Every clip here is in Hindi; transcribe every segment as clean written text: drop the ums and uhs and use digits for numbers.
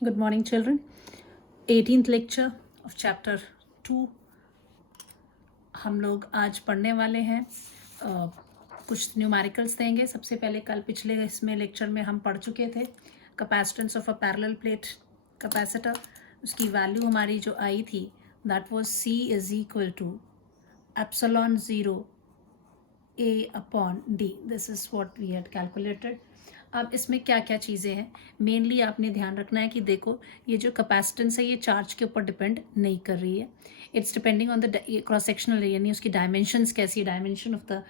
Good morning, children. 18th lecture of chapter 2 हम लोग आज पढ़ने वाले हैं। कुछ न्यूमेरिकल्स देंगे। सबसे पहले कल पिछले इसमें लेक्चर में हम पढ़ चुके थे capacitance of a parallel plate capacitor. उसकी वैल्यू हमारी जो आई थी that was C is equal to epsilon 0 A upon D। This is what we had calculated. अब इसमें क्या क्या चीज़ें हैं, मेनली आपने ध्यान रखना है कि देखो ये जो कैपेसिटेंस है ये चार्ज के ऊपर डिपेंड नहीं कर रही है। It's depending on the cross sectional, यानी उसकी डायमेंशंस कैसी, डायमेंशन ऑफ द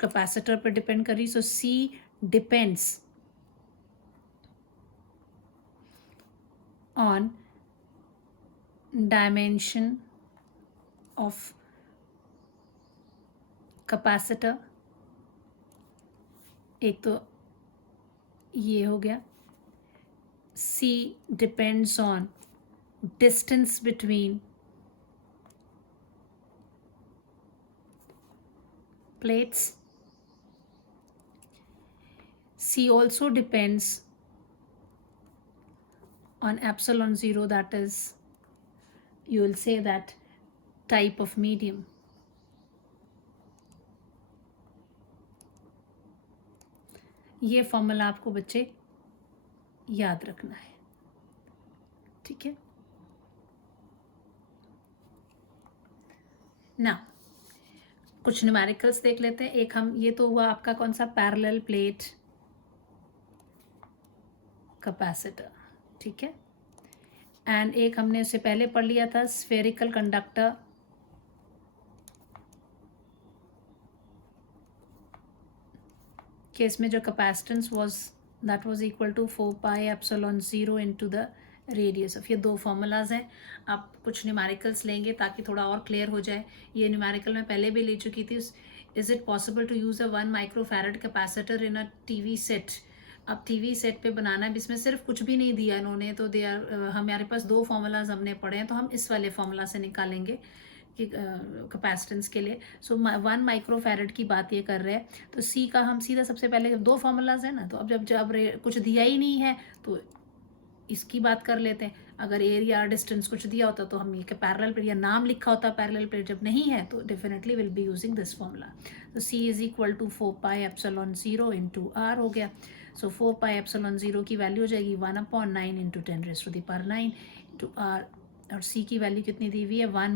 कैपेसिटर पर डिपेंड कर रही। So C depends on dimension of capacitor. एक तो ये हो गया। C depends on distance between plates. C also depends on epsilon 0, that is, you will say that type of medium. ये फॉर्मूला आपको बच्चे याद रखना है, ठीक है ना। कुछ न्यूमेरिकल्स देख लेते हैं। एक हम, ये तो हुआ आपका कौन सा, पैरेलल प्लेट कैपेसिटर, ठीक है। एंड एक हमने उससे पहले पढ़ लिया था स्फेरिकल कंडक्टर केस में जो capacitance that was equal to 4 pi epsilon 0 into the radius of. ये दो फॉर्मूलाज हैं। आप कुछ न्यूमेरिकल्स लेंगे ताकि थोड़ा और क्लियर हो जाए। ये न्यूमेरिकल मैं पहले भी ले चुकी थी। Is it possible to use a 1 microfarad capacitor in a TV set. अब टीवी सेट पे बनाना है, इसमें सिर्फ कुछ भी नहीं दिया इन्होंने, तो हमारे पास दो फॉर्मूलाज हमने पढ़े हैं, तो हम इस वाले फॉर्मूला से निकालेंगे कि कैपेसिटेंस के लिए। सो 1 माइक्रोफैरड की बात ये कर रहे हैं, तो सी का हम सीधा सबसे पहले, जब दो फॉर्मूलाज हैं ना, तो अब जब कुछ दिया ही नहीं है तो इसकी बात कर लेते हैं। अगर एरिया डिस्टेंस कुछ दिया होता तो हम ये पैरेलल प्लेट या नाम लिखा होता पैरेलल प्लेट, जब नहीं है तो definitely will be using this formula. तो C is equal to 4 pi epsilon 0 into R हो गया। सो 4 पाई एप्सिलॉन 0 की वैल्यू हो जाएगी 1/9 इंटू 10⁻⁹ इंटू आर। और सी की वैल्यू कितनी दी हुई है, 1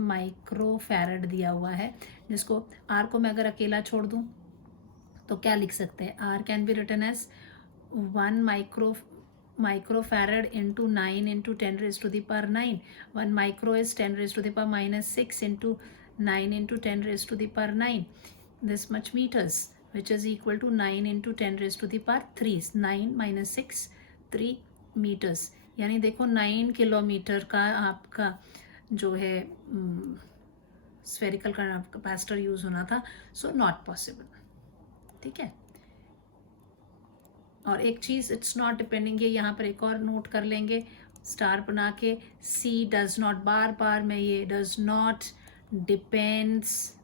माइक्रो फैरड दिया हुआ है, जिसको आर को मैं अगर अकेला छोड़ दूं तो क्या लिख सकते हैं, R can be written as 1 microfarad into 9 into 10⁻⁹. 1 micro is 10⁻⁻6 into 9 into 10⁻⁹. This much meters, which is equal to 9 into 10⁻3. 9 minus 6, 3 meters. यानी देखो 9 किलोमीटर का आपका जो है स्फेरिकल कैपेसिटर यूज होना था। सो नॉट पॉसिबल, ठीक है। और एक चीज़, इट्स नॉट डिपेंडिंग, ये यहाँ पर एक और नोट कर लेंगे स्टार बना के। सी डज नॉट, बार बार मैं ये does not depends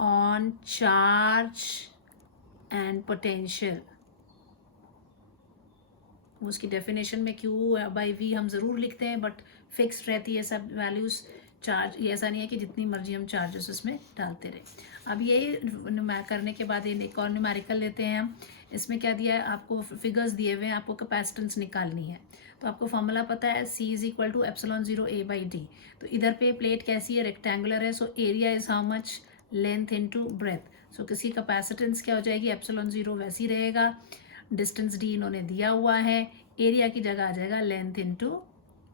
on charge and potential. उसकी डेफिनेशन में क्यू बाई वी हम ज़रूर लिखते हैं, बट फिक्स रहती है सब वैल्यूज़। चार्ज ये ऐसा नहीं है कि जितनी मर्जी हम चार्जेस उसमें डालते रहे। अब ये करने के बाद ये एक और न्यूमेरिकल लेते हैं हम। इसमें क्या दिया है आपको, फिगर्स दिए हुए हैं, आपको कैपेसिटेंस निकालनी है। तो आपको फॉर्मूला पता है, C is equal to epsilon 0 A/D। तो इधर पे प्लेट कैसी है, रेक्टेंगुलर है, so area is how much, length into breadth. So किसी कैपेसिटेंस क्या हो जाएगी, एप्सिलॉन 0 वैसी रहेगा, डिस्टेंस D इन्होंने दिया हुआ है, एरिया की जगह आ जाएगा लेंथ इनटू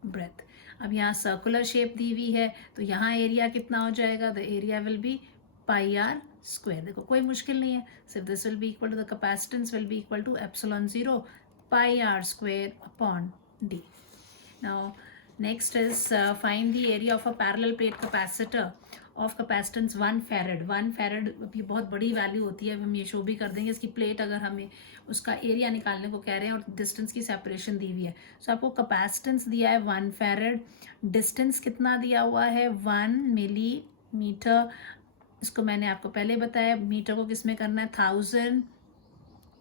ब्रेथ। अब यहाँ सर्कुलर शेप दी हुई है, तो यहाँ एरिया कितना हो जाएगा, the area will be pi R square. देखो कोई मुश्किल नहीं है, सिर्फ this will be equal to, the capacitance will be equal to epsilon 0 pi R square upon D. Now next is find the area of a parallel plate capacitor of capacitance 1 farad. 1 farad अभी बहुत बड़ी वैल्यू होती है, हम ये शो भी कर देंगे इसकी प्लेट, अगर हमें उसका एरिया निकालने को कह रहे हैं और डिस्टेंस की सेपरेशन दी हुई है। सो आपको कैपेसिटेंस दिया है 1 फैरड, डिस्टेंस कितना दिया हुआ है 1 मिलीमीटर, इसको मैंने आपको पहले बताया, मीटर को किस में करना है, 1000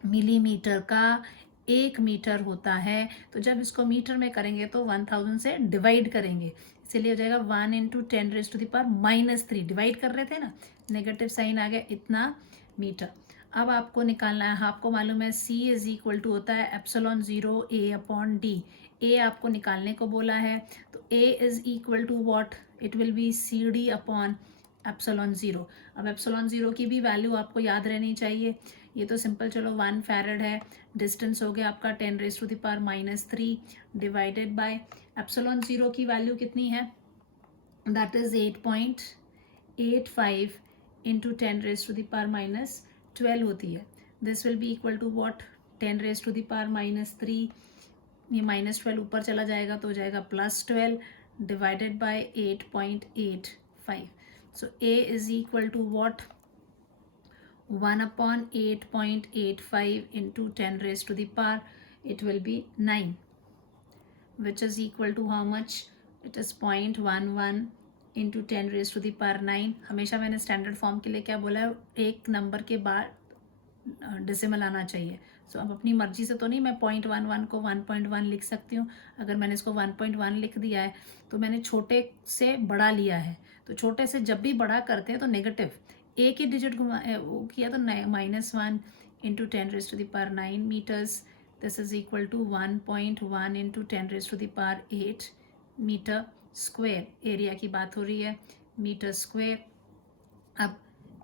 मिलीमीटर का 1 मीटर होता है। तो जब इसको मीटर में करेंगे तो 1000 से डिवाइड करेंगे, इसीलिए हो जाएगा 1 इंटू 10⁻³ डिवाइड कर रहे थे ना, नेगेटिव साइन आ गया, इतना मीटर। अब आपको निकालना है, आपको मालूम है C इज इक्वल टू होता है ε0 A/d। A आपको निकालने को बोला है, तो A is equal to what, it will be CD/ε0। अब ε0 की भी वैल्यू आपको याद रहनी चाहिए। ये तो सिंपल, चलो 1 फैरड है, डिस्टेंस हो गया आपका 10⁻³ डिवाइडेड बाय ε0 की वैल्यू कितनी है, दैट इज 8.85 इंटू 10⁻⁻12 होती है। This will be equal to what, 10⁻³ ये -12 ऊपर चला जाएगा तो हो जाएगा +12 divided by 8.85। So A is equal to what, 1/8.85 into 10⁻, it will be 9, which is equal to how much, it is 0.11 into 10⁻9। हमेशा मैंने स्टैंडर्ड फॉर्म के लिए क्या बोला है, एक नंबर के बाद डेसिमल आना चाहिए। सो अब अपनी मर्जी से तो नहीं मैं 0.11 को 1.1 लिख सकती हूँ। अगर मैंने इसको 1.1 लिख दिया है तो मैंने छोटे से बड़ा लिया है, तो छोटे से जब भी बड़ा करते हैं तो नेगेटिव एक ही डिजिट घुमा वो किया तो -1 into 10⁻9 meters, this is equal to 1.1 into 10⁻8 meter square. Area की बात हो रही है, मीटर स्क्वेयर। अब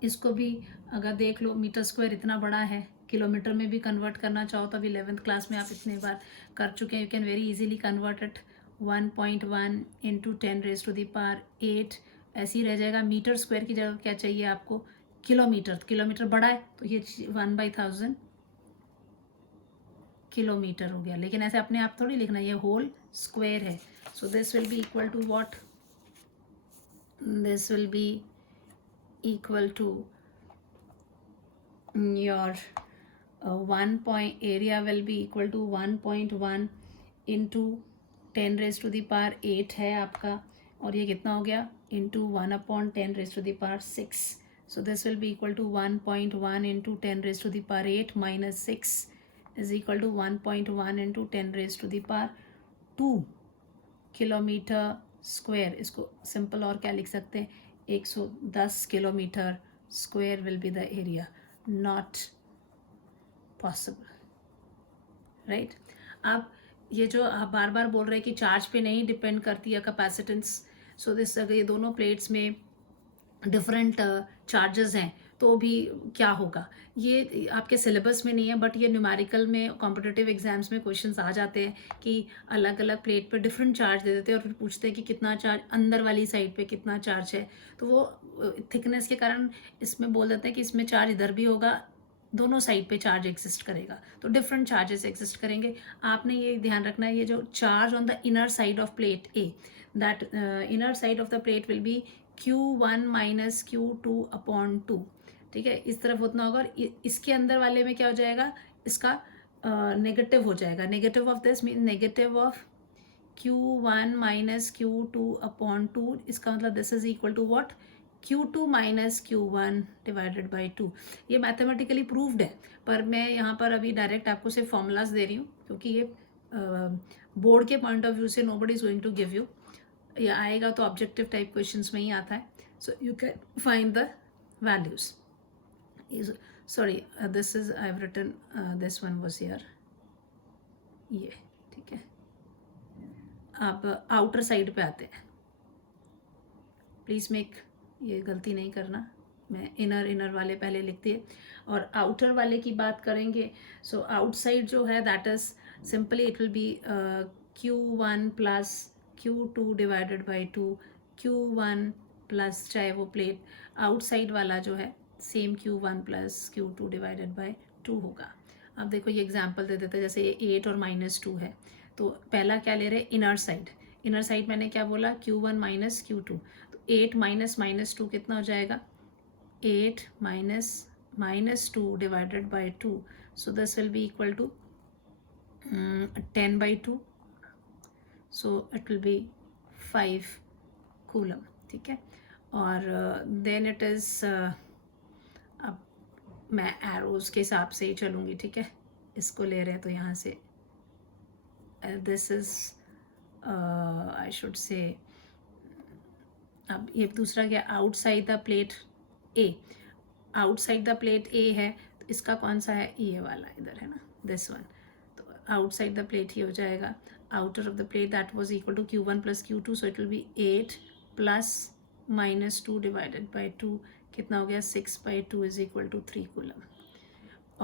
इसको भी अगर देख लो, मीटर स्क्वायर इतना बड़ा है, किलोमीटर में भी कन्वर्ट करना चाहो तो अभी 11th क्लास में आप इतने बार कर चुके हैं, you can very easily convert it. 1.1 into 10⁻8 ऐसे ही रह जाएगा। मीटर स्क्वायर की जगह क्या चाहिए आपको, किलोमीटर, किलोमीटर बड़ा है तो ये 1/1000 किलोमीटर हो गया, लेकिन ऐसे अपने आप थोड़ी लिखना, ये होल स्क्वायर है। So this will be equal to what, this will be equal to your area will be equal to 1.1 into 10⁻8 है आपका, और ये कितना हो गया into 1/10⁻6। so this will be equal to 1.1 into 10⁻8 minus 6 is equal to 1.1 into 10⁻2 kilometre square. इसको सिंपल और क्या लिख सकते हैं, 110 kilometre square will be the area, not possible, right. अब ये जो आप बार बार बोल रहे हैं कि चार्ज पे नहीं डिपेंड करती है कैपेसिटेंस, सो दिस अगर ये दोनों प्लेट्स में डिफरेंट चार्जेस हैं तो भी क्या होगा, ये आपके सिलेबस में नहीं है, बट ये न्यूमेरिकल में कॉम्पिटिटिव एग्जाम्स में क्वेश्चंस आ जाते हैं कि अलग अलग प्लेट पे डिफरेंट चार्ज दे देते हैं और फिर पूछते हैं कि कितना चार्ज अंदर वाली साइड पे कितना चार्ज है, तो वो थिकनेस के कारण इसमें बोल देते हैं कि इसमें चार्ज इधर भी होगा, दोनों साइड पे चार्ज एग्जिस्ट करेगा, तो डिफरेंट चार्जेस एग्जिस्ट करेंगे। आपने ये ध्यान रखना है, ये जो charge on the inner side of plate A, that inner side of the plate will be Q1 minus Q2/2, ठीक है, इस तरफ उतना होगा। और इसके अंदर वाले में क्या हो जाएगा, इसका नेगेटिव हो जाएगा, negative of this mean negative of Q1 minus Q2/2, इसका मतलब this is equal to what, Q2 minus Q1 divided by 2। ये मैथमेटिकली प्रूव्ड है, पर मैं यहाँ पर अभी डायरेक्ट आपको सिर्फ फॉर्मूलाज दे रही हूँ, क्योंकि ये बोर्ड के पॉइंट ऑफ व्यू से nobody is going to give you, ये आएगा तो ऑब्जेक्टिव टाइप क्वेश्चंस में ही आता है। So you can find the values. Sorry, this is I have written, this one was here, ये ठीक है। अब आउटर साइड पे आते हैं, प्लीज़ मेक, ये गलती नहीं करना, मैं इनर वाले पहले लिखती है और आउटर वाले की बात करेंगे। सो आउटसाइड जो है that is simply it will B Q1 plus Q2 divided by 2, Q1 plus, चाहे वो प्लेट आउटसाइड वाला जो है same Q1 plus Q2 divided by 2 होगा। अब देखो ये एग्जांपल दे देते हैं, जैसे ये 8 और -2 है, तो पहला क्या ले रहे हैं, इनर साइड। इनर साइड मैंने क्या बोला, Q1 माइनस Q2, तो 8 माइनस -2 कितना हो जाएगा, 8 minus 2 divided by 2, so this will be equal to 10/2, so it will be 5 coulomb, ठीक है। और देन इट इज़, अब मैं एरोज़ के हिसाब से ही चलूँगी, ठीक है। इसको ले रहे हैं तो यहाँ से this is I should say, अब ये दूसरा क्या, outside the plate A, outside the plate A है, तो इसका कौन सा है, ये वाला इधर है ना, दिस वन। तो आउटसाइड द प्लेट ही हो जाएगा, outer of the plate that was equal to Q1 plus Q2, so it will be 8 plus -2 divided by 2, कितना हो गया, 6/2 इज इक्वल टू 3 कूलम।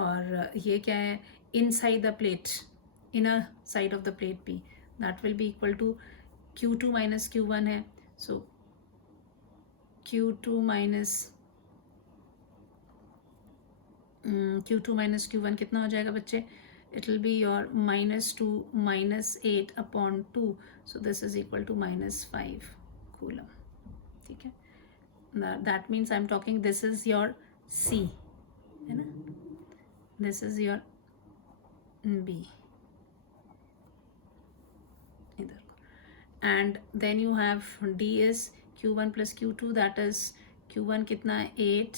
और ये क्या है, inside the plate, inner side of the plate P, that will be equal to Q2 minus Q1 है, सो Q2 माइनस Q1 कितना हो जाएगा बच्चे, it will be your -2 -8 upon 2, so this is equal to -5 coulomb, ठीक है। That means I am talking, this is your C है ना, दिस इज योर B इधर, and then you have D is Q1 plus Q2, that is Q1 कितना है, 8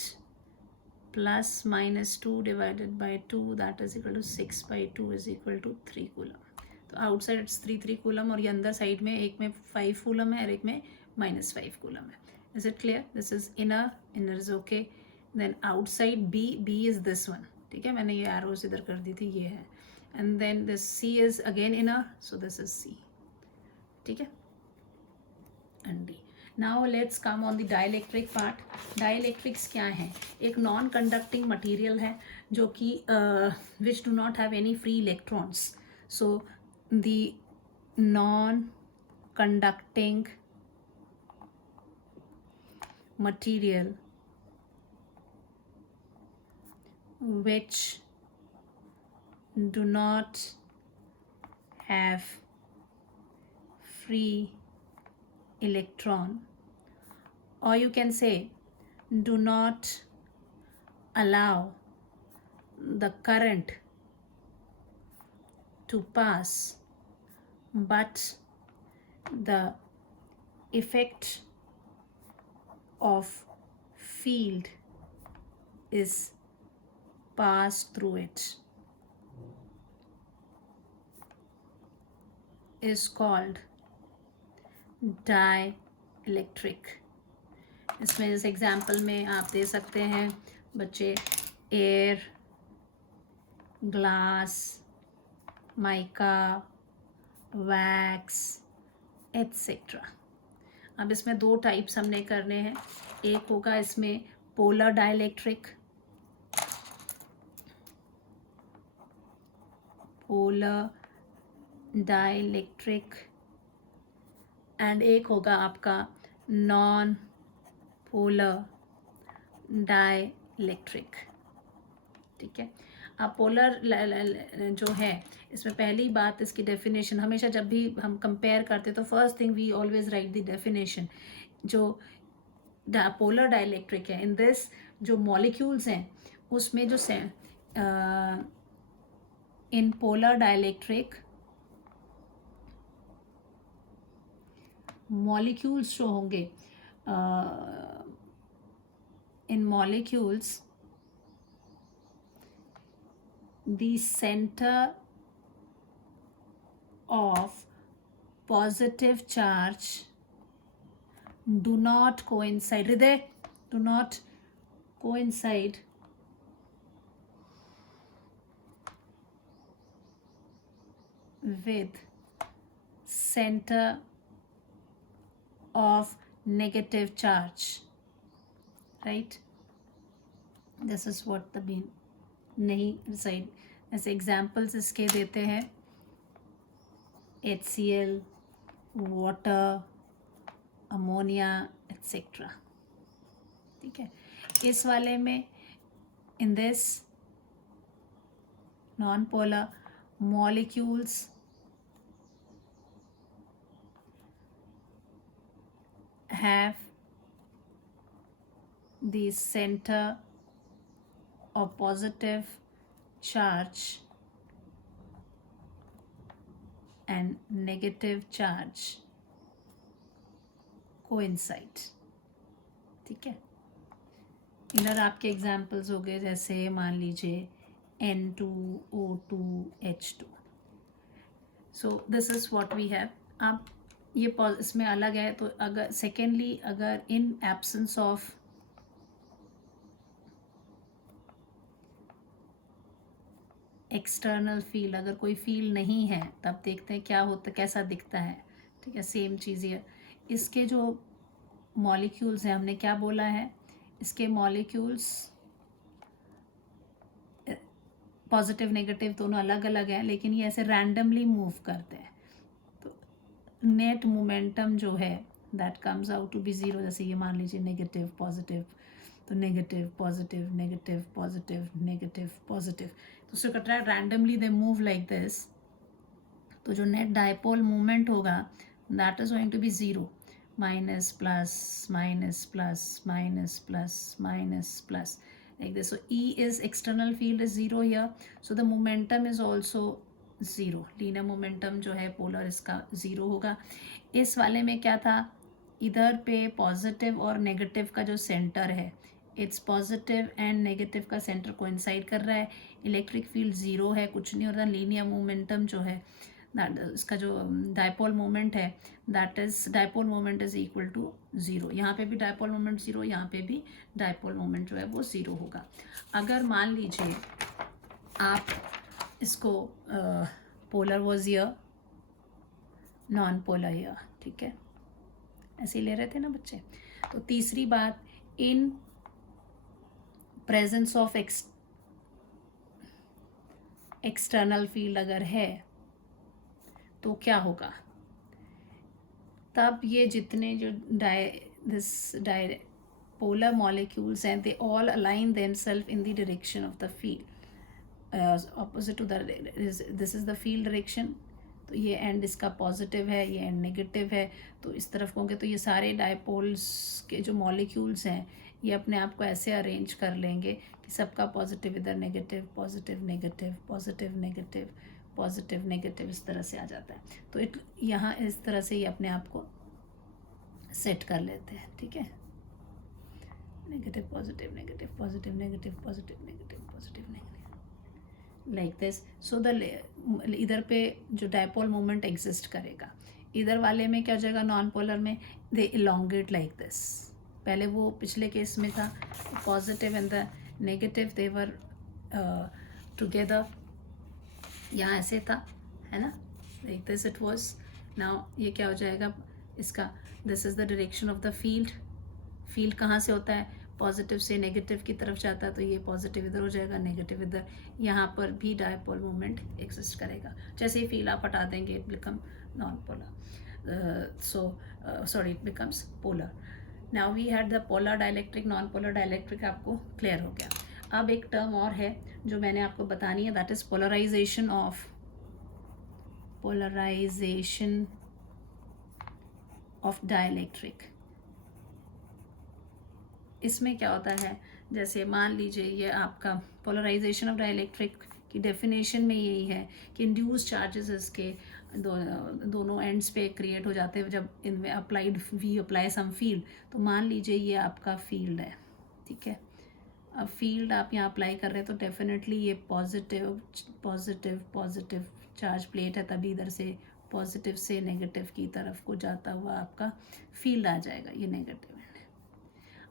plus -2 divided by 2, that is equal to 6/2 is equal to 3 coulomb. तो आउटसाइड इट्स 3 कूलम, और ये अंदर साइड में एक में 5 कूलम है और एक में -5 कूलम है। Is it clear, this is inner is okay. Then outside B is this one, ठीक है, मैंने ये एरोज इधर कर दी थी, ये है, and then this C is again inner, so this is C, ठीक है, and D। Now let's come on the dielectric part. Dielectrics क्या है, एक नॉन कंडक्टिंग मटीरियल है जो कि which do not have any free electrons, so the non conducting material which do not have free electron, or you can say do not allow the current to pass, but the effect of field is passed through it, is called dielectric. इसमें जैसे एग्जाम्पल में आप दे सकते हैं बच्चे, air, glass, mica, wax etcetera. अब इसमें 2 टाइप्स हमने करने हैं, एक होगा इसमें पोलर डाइलेक्ट्रिक, एंड एक होगा आपका नॉन पोलर डाइलेक्ट्रिक, ठीक है। अब पोलर जो है, इसमें पहली बात इसकी डेफिनेशन, हमेशा जब भी हम कंपेयर करते तो first thing we always write the definition. जो पोलर डाइलेक्ट्रिक है, इन दिस जो मॉलिक्यूल्स हैं उसमें जो इन पोलर डाइलेक्ट्रिक मॉलिक्यूल्स जो होंगे, इन molecules the center of positive charge do not coincide, Hriday, do not coincide with center of negative charge, right? This is what the mean नहीं साइड, ऐसे एग्जाम्पल्स इसके देते हैं, HCl, वाटर, अमोनिया एट्सेट्रा, ठीक है। इस वाले में in this non polar molecules have the centre of positive charge and negative charge coincide, ठीक है। इधर आपके एग्जाम्पल्स हो गए, जैसे मान लीजिए N2O2H2। So this is what we have. अब ये इसमें अलग है, तो अगर सेकेंडली अगर in absence of external field, अगर कोई फील्ड नहीं है तब देखते हैं क्या होता, कैसा दिखता है। ठीक है, सेम चीज़ ये इसके जो मॉलिक्यूल्स हैं, हमने क्या बोला है, इसके मॉलिक्यूल्स पॉजिटिव नेगेटिव दोनों अलग अलग हैं, लेकिन ये ऐसे रैंडमली मूव करते हैं। तो नेट मोमेंटम जो है that comes out to be zero. जैसे ये मान लीजिए नेगेटिव पॉजिटिव, तो negative positive negative positive negative positive, तो उससे कट रहा है randomly, they move like this. तो जो नेट डायपोल मूवमेंट होगा that is going to be zero, minus plus minus plus minus plus minus plus like this. So E is external field is zero here, so the momentum is also zero. Linear momentum जो है पोलर इसका ज़ीरो होगा। इस वाले में क्या था, इधर पे पॉजिटिव और नेगेटिव का जो सेंटर है, इट्स पॉजिटिव एंड नेगेटिव का सेंटर कोइंसाइड कर रहा है। इलेक्ट्रिक फील्ड ज़ीरो है, कुछ नहीं होता। लीनियर मोमेंटम जो है इसका जो डायपोल मोमेंट है, that is dipole moment is equal to zero. यहाँ पे भी डायपोल मोमेंट ज़ीरो, यहाँ पे भी डायपोल मोमेंट जो है वो ज़ीरो होगा। अगर मान लीजिए आप इसको polar was year, non polar year, ठीक है, ऐसे ही ले रहे थे ना बच्चे। तो तीसरी बात, in presence of external field अगर है तो क्या होगा, तब ये जितने जो पोलर मॉलिक्यूल्स हैं, they all align themselves in the direction of the field, opposite to the, this is the field direction. तो ये एंड इसका पॉजिटिव है, ये एंड नेगेटिव है, तो इस तरफ होंगे। तो ये सारे डायपोल्स के जो मॉलिक्यूल्स हैं ये अपने आप को ऐसे अरेंज कर लेंगे कि सबका पॉजिटिव इधर negative, positive negative, positive negative, positive negative, इस तरह से आ जाता है। तो यहाँ इस तरह से ये अपने आप को सेट कर लेते हैं, ठीक है। Negative positive negative positive negative positive negative positive negative, like this. So the इधर पे जो डायपोल मोमेंट एग्जिस्ट करेगा, इधर वाले में क्या हो जाएगा, नॉन पोलर में दे इलोंगेट लाइक दिस। पहले वो पिछले केस में था positive and the negative they were together, यहाँ ऐसे था, है ना, like this it was. Now ये क्या हो जाएगा इसका, this is the direction of the field. Field कहाँ से होता है, पॉजिटिव से नेगेटिव की तरफ जाता है, तो ये पॉजिटिव इधर हो जाएगा, नेगेटिव इधर। यहाँ पर भी डायपोल मोमेंट एग्जिस्ट करेगा। जैसे ही फील्ड आप हटा देंगे it become non polar, sorry it becomes polar. Now we had the polar dielectric, non polar dielectric, आपको क्लियर हो गया। अब एक टर्म और है जो मैंने आपको बतानी है, that is polarization of dielectric. इसमें क्या होता है, जैसे मान लीजिए ये आपका पोलराइजेशन ऑफ डाइलेक्ट्रिक की डेफिनेशन में यही है कि इंड्यूस चार्जेस इसके दोनों एंड्स पे क्रिएट हो जाते हैं जब इनमें अप्लाई सम फील्ड। तो मान लीजिए ये आपका फील्ड है, ठीक है। अब फील्ड आप यहाँ अप्लाई कर रहे हैं तो डेफिनेटली ये positive positive positive charge plate है, तभी इधर से पॉजिटिव से नेगेटिव की तरफ को जाता हुआ आपका फील्ड आ जाएगा, ये नेगेटिव है।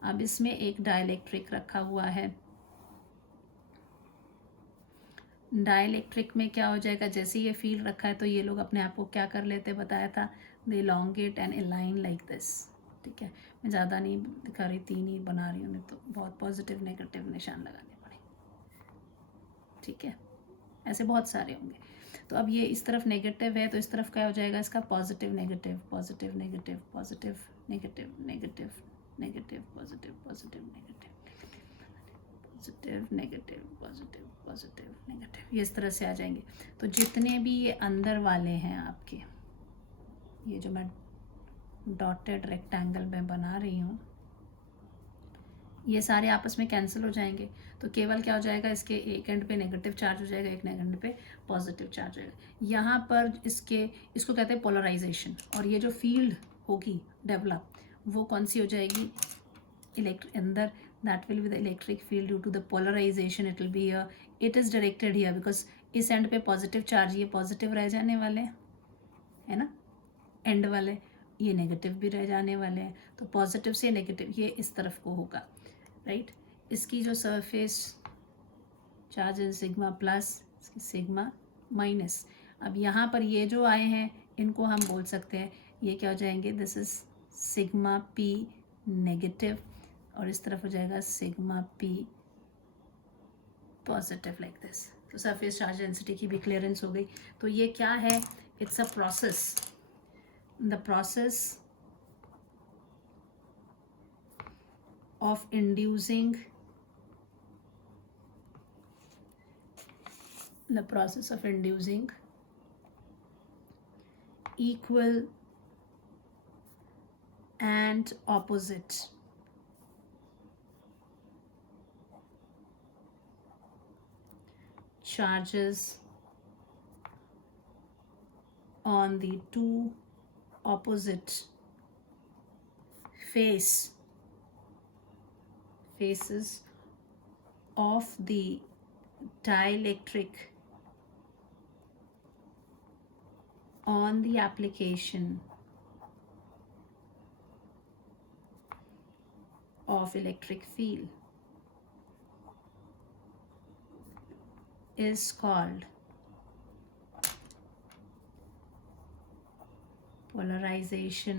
अब इसमें एक डाइलेक्ट्रिक रखा हुआ है। डाइलेक्ट्रिक में क्या हो जाएगा, जैसे ये फील्ड रखा है तो ये लोग अपने आप को क्या कर लेते, बताया था, they elongate and align like this, ठीक है। मैं ज़्यादा नहीं दिखा रही, 3 ही बना रही हूँ, नहीं तो बहुत पॉजिटिव नेगेटिव निशान लगाने पड़े, ठीक है। ऐसे बहुत सारे होंगे। तो अब ये इस तरफ नेगेटिव है तो इस तरफ क्या हो जाएगा इसका, positive negative positive negative positive negative negative negative positive positive negative positive negative positive positive negative, ये इस तरह से आ जाएंगे। तो जितने भी ये अंदर वाले हैं आपके, ये जो मैं डॉटेड रेक्टेंगल में बना रही हूँ, ये सारे आपस में कैंसिल हो जाएंगे। तो केवल क्या हो जाएगा, इसके एक एंड पे नेगेटिव चार्ज हो जाएगा, एक एंड पे पॉजिटिव चार्ज हो जाएगा। यहाँ पर इसको कहते हैं पोलराइजेशन। और ये जो फील्ड होगी डेवलप, वो कौन सी हो जाएगी, अंदर, that will be the electric field due to the polarization. It will be here, it is directed here because इस एंड पे पॉजिटिव चार्ज, ये पॉजिटिव रह जाने वाले हैं, है ना, एंड वाले, ये नेगेटिव भी रह जाने वाले हैं, तो पॉजिटिव से नेगेटिव ये इस तरफ को होगा, राइट। इसकी जो सरफेस चार्ज है सिग्मा प्लस, सिग्मा माइनस। अब यहाँ पर ये जो आए हैं इनको हम बोल सकते हैं, ये क्या हो जाएंगे, this is sigma P negative, और इस तरफ हो जाएगा sigma P positive, like this. तो सरफेस चार्ज डेंसिटी की भी क्लियरेंस हो गई। तो ये क्या है, it's a process, the process of inducing, the process of inducing equal and opposite charges on the two opposite faces of the dielectric on the application of electric field is called polarization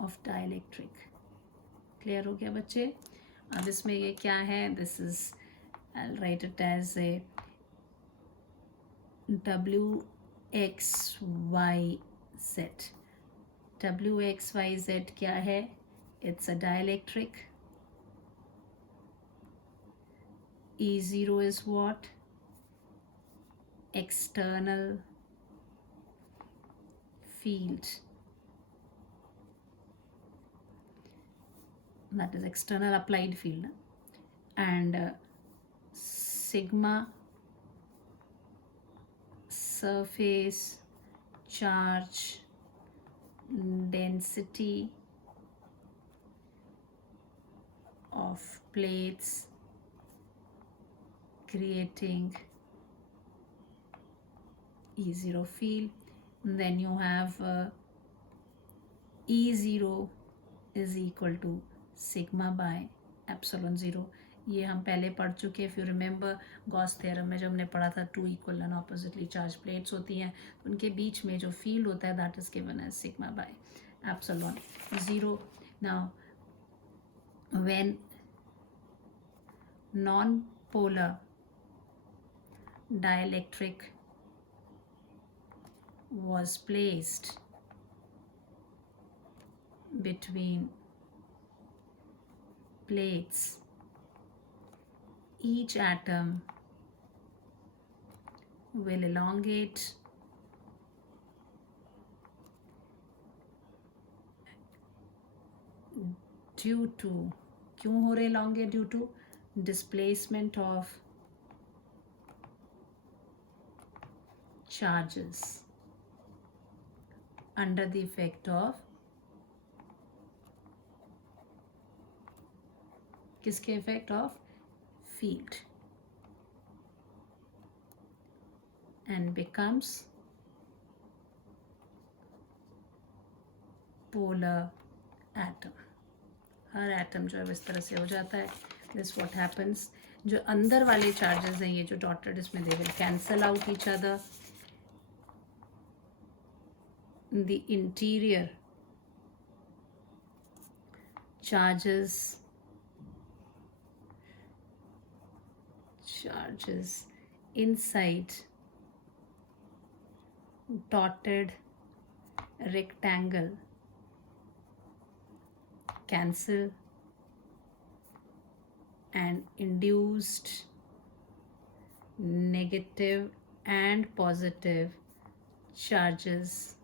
of dielectric। Clear हो गया बच्चे? अब इसमें ये क्या है, this is, I will write it as a WXYZ। WXYZ क्या है, it's a dielectric. E0 is what, external field, that is external applied field, and sigma surface charge density of plates creating E0 field. And then you have E0 is equal to sigma by epsilon 0। ये हम पहले पढ़ चुके हैं, if you remember Gauss theorem में जब हमने पढ़ा था, two equal and oppositely charge plates होती हैं, तो उनके बीच में जो फील्ड होता है that is given as sigma by epsilon 0। Now when non polar dielectric was placed between plates, each atom will elongate due to, क्यों हो रहे elongate, due to displacement of charges under the effect of, किसके effect of, field, and becomes polar atom। Her atom जो है इस तरह से हो जाता है। दिस व्हाट हैपन्स, जो अंदर वाले चार्जेस हैं ये जो डॉटेड, इसमें they will cancel out each other. The interior charges inside dotted rectangle cancel, and induced negative and positive charges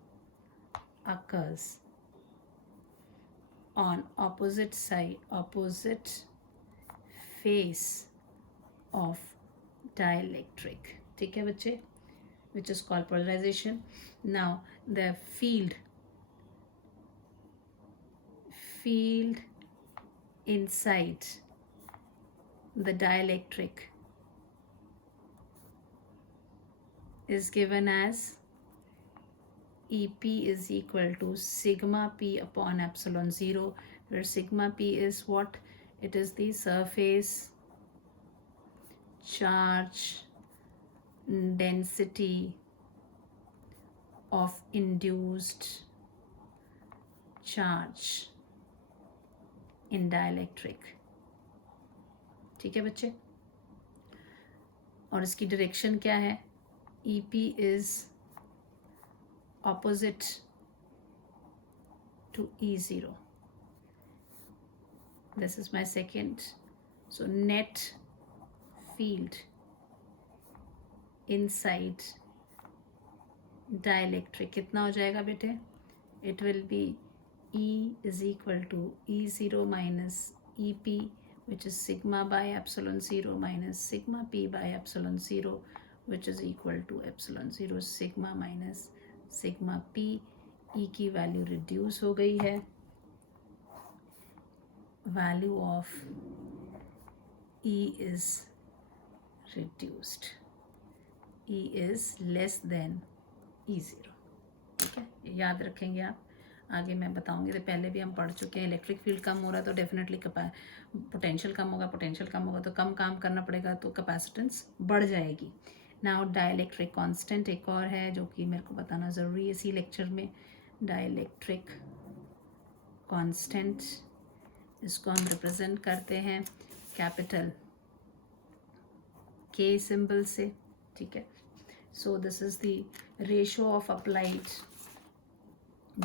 occurs on opposite face of dielectric। ठीक है बच्चे, which is called polarization। Now the field inside the dielectric is given as EP is equal to sigma P upon epsilon 0, where sigma P is what? It is the surface charge density of induced charge in dielectric. ठीक है बच्चे, और इसकी डायरेक्शन क्या है? EP is opposite to E0. This is my second. So net field inside dielectric कितना हो जाएगा बेटे? It will be E is equal to E0 minus EP, which is sigma by epsilon 0 minus sigma P by epsilon 0, which is equal to epsilon 0 sigma minus sigma P. E की वैल्यू रिड्यूस हो गई है. Value of E is reduced. E is less than E0. ठीक है, याद रखेंगे आप. आगे मैं बताऊंगी, तो पहले भी हम पढ़ चुके हैं. इलेक्ट्रिक फील्ड कम हो रहा है तो डेफिनेटली पोटेंशियल कम होगा, पोटेंशियल कम होगा तो कम काम करना पड़ेगा, तो कैपेसिटेंस बढ़ जाएगी. नाउ डाइलेक्ट्रिक कांस्टेंट एक और है जो कि मेरे को बताना ज़रूरी है इसी लेक्चर में. डाइलेक्ट्रिक कांस्टेंट, इसको हम रिप्रेजेंट करते हैं कैपिटल K सिंबल से. ठीक है, so this is the ratio of applied.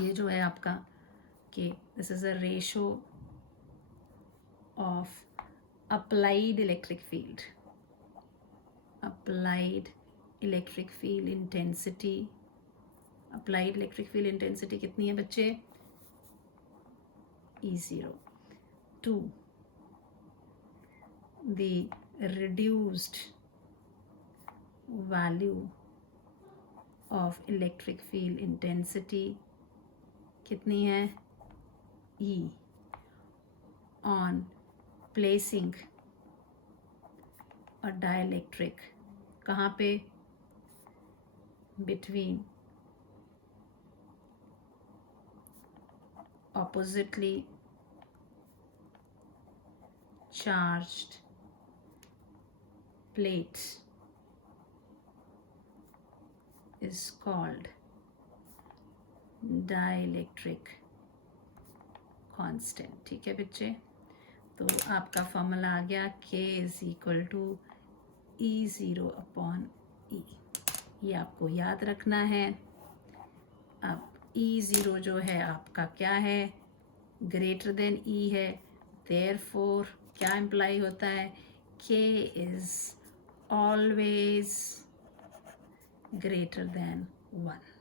ये जो है आपका K, this is a ratio of applied electric field. Applied electric field intensity. Applied electric field intensity कितनी है बच्चे? E0 to the reduced value of electric field intensity कितनी है? E on placing a dielectric कहाँ पे? Between oppositely charged plates is called dielectric constant. ठीक है बच्चे, तो आपका फॉर्मूला आ गया K is equal to E0 upon E. ये आपको याद रखना है. अब E0 जो है आपका क्या है? ग्रेटर देन E है, देयरफॉर क्या इम्प्लाई होता है? K is always greater than 1.